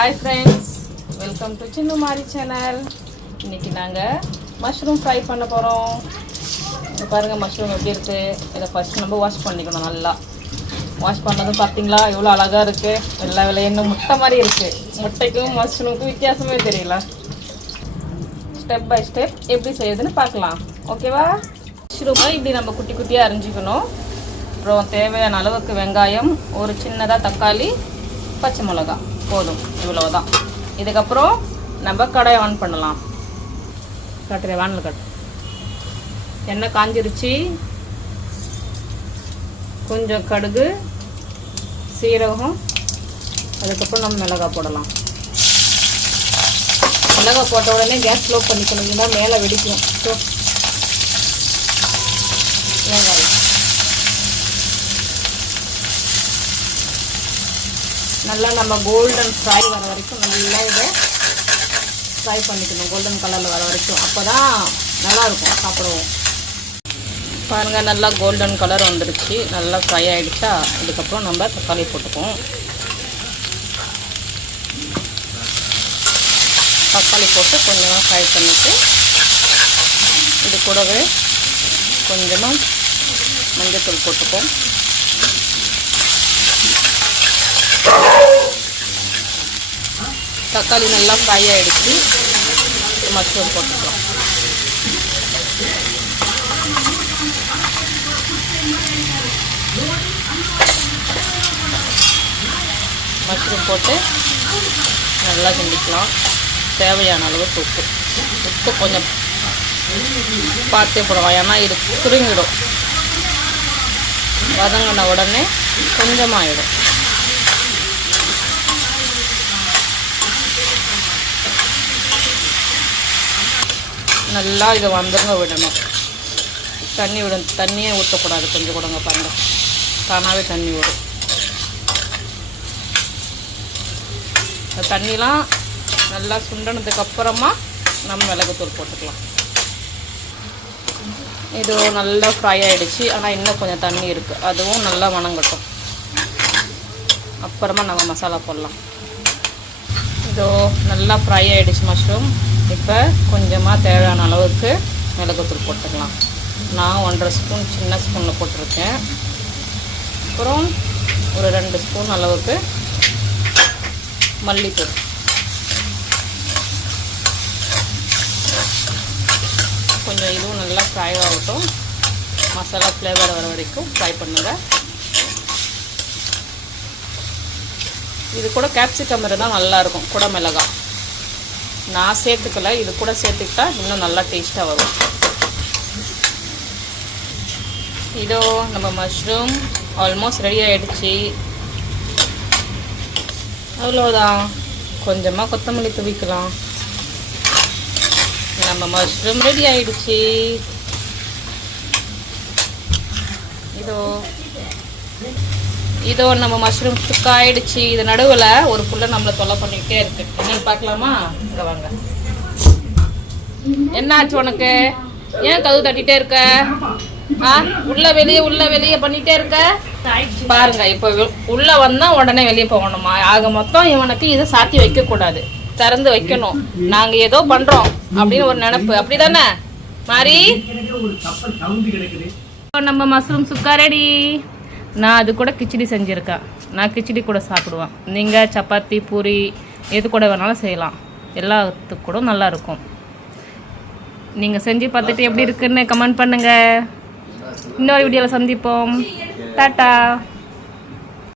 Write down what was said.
Hi friends, welcome to சின்னு மாரி channel. இன்றைக்கி நாங்கள் மஷ்ரூம் ஃப்ரை பண்ண போகிறோம். இது பாருங்கள் மஷ்ரூம் எப்படி இருக்குது. இதை ஃபஸ்ட் நம்ம வாஷ் பண்ணிக்கணும். நல்லா வாஷ் பண்ணதும் பார்த்தீங்களா எவ்வளோ அழகாக இருக்குது. எல்லா விலையும் முட்டை மாதிரி இருக்குது. முட்டைக்கும் மஷ்ரூமுக்கும் வித்தியாசமே தெரியல. ஸ்டெப் பை ஸ்டெப் எப்படி செய்யுதுன்னு பார்க்கலாம். ஓகேவா? மஷ்ரூமை இப்படி நம்ம குட்டி குட்டியாக அரிஞ்சிக்கணும். அப்புறம் தேவையான அளவுக்கு வெங்காயம், ஒரு சின்னதாக தக்காளி, பச்சை மிளகா போதும். இவ்வளோதான். இதுக்கப்புறம் நம்ம கடாயை ஆன் பண்ணலாம். கட்டுறேன், வானல் கட்டு. எண்ணெய் காஞ்சிருச்சு. கொஞ்சம் கடுகு, சீரகம், அதுக்கப்புறம் நம்ம மிளகாய் போடலாம். மிளகாய் போட்ட உடனே கேஸ் ஸ்லோ பண்ணிக்கணும், இல்லைன்னா மேலே வெடிக்கும். ஸோ வெங்காயம் நல்லா நம்ம கோல்டன் ஃப்ரை வர வரைக்கும் நல்லா இதை ஃப்ரை பண்ணிக்கணும். கோல்டன் கலரில் வர வரைக்கும். அப்போ தான் நல்லாயிருக்கும் சாப்பிடுவோம். பாருங்கள், நல்லா கோல்டன் கலர் வந்துடுச்சு. நல்லா ஃப்ரை ஆகிடுச்சா. இதுக்கப்புறம் நம்ம தக்காளி போட்டுப்போம். தக்காளி போட்டு கொஞ்சமாக ஃப்ரை பண்ணிவிட்டு இது கூடவே கொஞ்சமாக மஞ்சள்தூள் போட்டுப்போம். தக்காளி நல்லா ஃப்ரை ஆகிடுச்சு. மஷ்ரூம் போட்டுக்கலாம். மஷ்ரூம் போட்டு நல்லா கிண்டிக்கலாம். தேவையான அளவுக்கு உப்பு கொஞ்சம் பார்த்தே போடுவோம், ஏன்னா இது சுருங்கிடும். வதங்கின உடனே கொஞ்சமாகிடும். நல்லா இதை வந்துங்க விடணும். தண்ணியே ஊற்றக்கூடாது. கொஞ்சம் கொடுங்க பாருங்கள், தானாகவே தண்ணி வரும். இந்த தண்ணிலாம் நல்லா சுண்டனதுக்கப்புறமா நம்ம மிளகுத்தூள் போட்டுக்கலாம். இது நல்லா ஃப்ரை ஆகிடுச்சு. ஆனால் இன்னும் கொஞ்சம் தண்ணி இருக்குது, அதுவும் நல்லா வணங்கட்டும். அப்புறமா நம்ம மசாலா போடலாம். இதோ நல்லா ஃப்ரை ஆகிடுச்சு மஷ்ரூம். இப்போ கொஞ்சமாக தேவையான அளவுக்கு மிளகுத்தூள் போட்டுக்கலாம். நான் 1.5 ஸ்பூன் சின்ன ஸ்பூனில் போட்டிருக்கேன். அப்புறம் ஒரு 2 ஸ்பூன் அளவுக்கு மல்லித்தூள். கொஞ்சம் இதுவும் நல்லா ஃப்ரை ஆகட்டும். மசாலா ஃப்ளேவர் வர வரைக்கும் ஃப்ரை பண்ணுங்கள். இது கூட கேப்சிகம் இருந்தால் நல்லாயிருக்கும். குடை மிளகாய் நான் சேர்த்துக்கல, இது கூட சேர்த்துக்கிட்டா இன்னும் நல்லா டேஸ்ட்டாக வரும். இதோ நம்ம மஷ்ரூம் ஆல்மோஸ்ட் ரெடி ஆகிடுச்சு. அவ்வளோதான். கொஞ்சமாக கொத்தமல்லி தூவிக்கலாம். நம்ம மஷ்ரூம் ரெடி ஆகிடுச்சு. இதோ நம்ம மஷ்ரூம் குக் ஆகிடுச்சு. இது நடுவில் ஒரு புள்ள நம்மளை தொல்லை பண்ணிக்கிட்டே இருக்கு. என்னன்னு பார்க்கலாமா? இங்கே வாங்க. என்னாச்சு உனக்கு? ஏன் கதவு தட்டிகிட்டே இருக்க? உள்ள வெளியே பண்ணிகிட்டே இருக்க. பாருங்க, இப்போ உள்ளே வந்தால் உடனே வெளியே போகணுமா? ஆக மொத்தம் இவனுக்கு இதை சாத்தி வைக்கக்கூடாது, திறந்து வைக்கணும். நாங்கள் ஏதோ பண்ணுறோம் அப்படின்னு ஒரு நினப்பு. அப்படி தானே மாறி? நம்ம மஷ்ரூம் சுக்கா ரெடி. நான் அது கூட கிச்சடி செஞ்சுருக்கேன். நான் கிச்சடி கூட சாப்பிடுவேன். நீங்கள் சப்பாத்தி, பூரி எது கூட வேணாலும் செய்யலாம். எல்லாத்துக்கு கூட நல்லாயிருக்கும். நீங்கள் செஞ்சு பார்த்துட்டு எப்படி இருக்குன்னு கமெண்ட் பண்ணுங்கள். இன்னொரு வீடியோவில் சந்திப்போம். டாட்டா.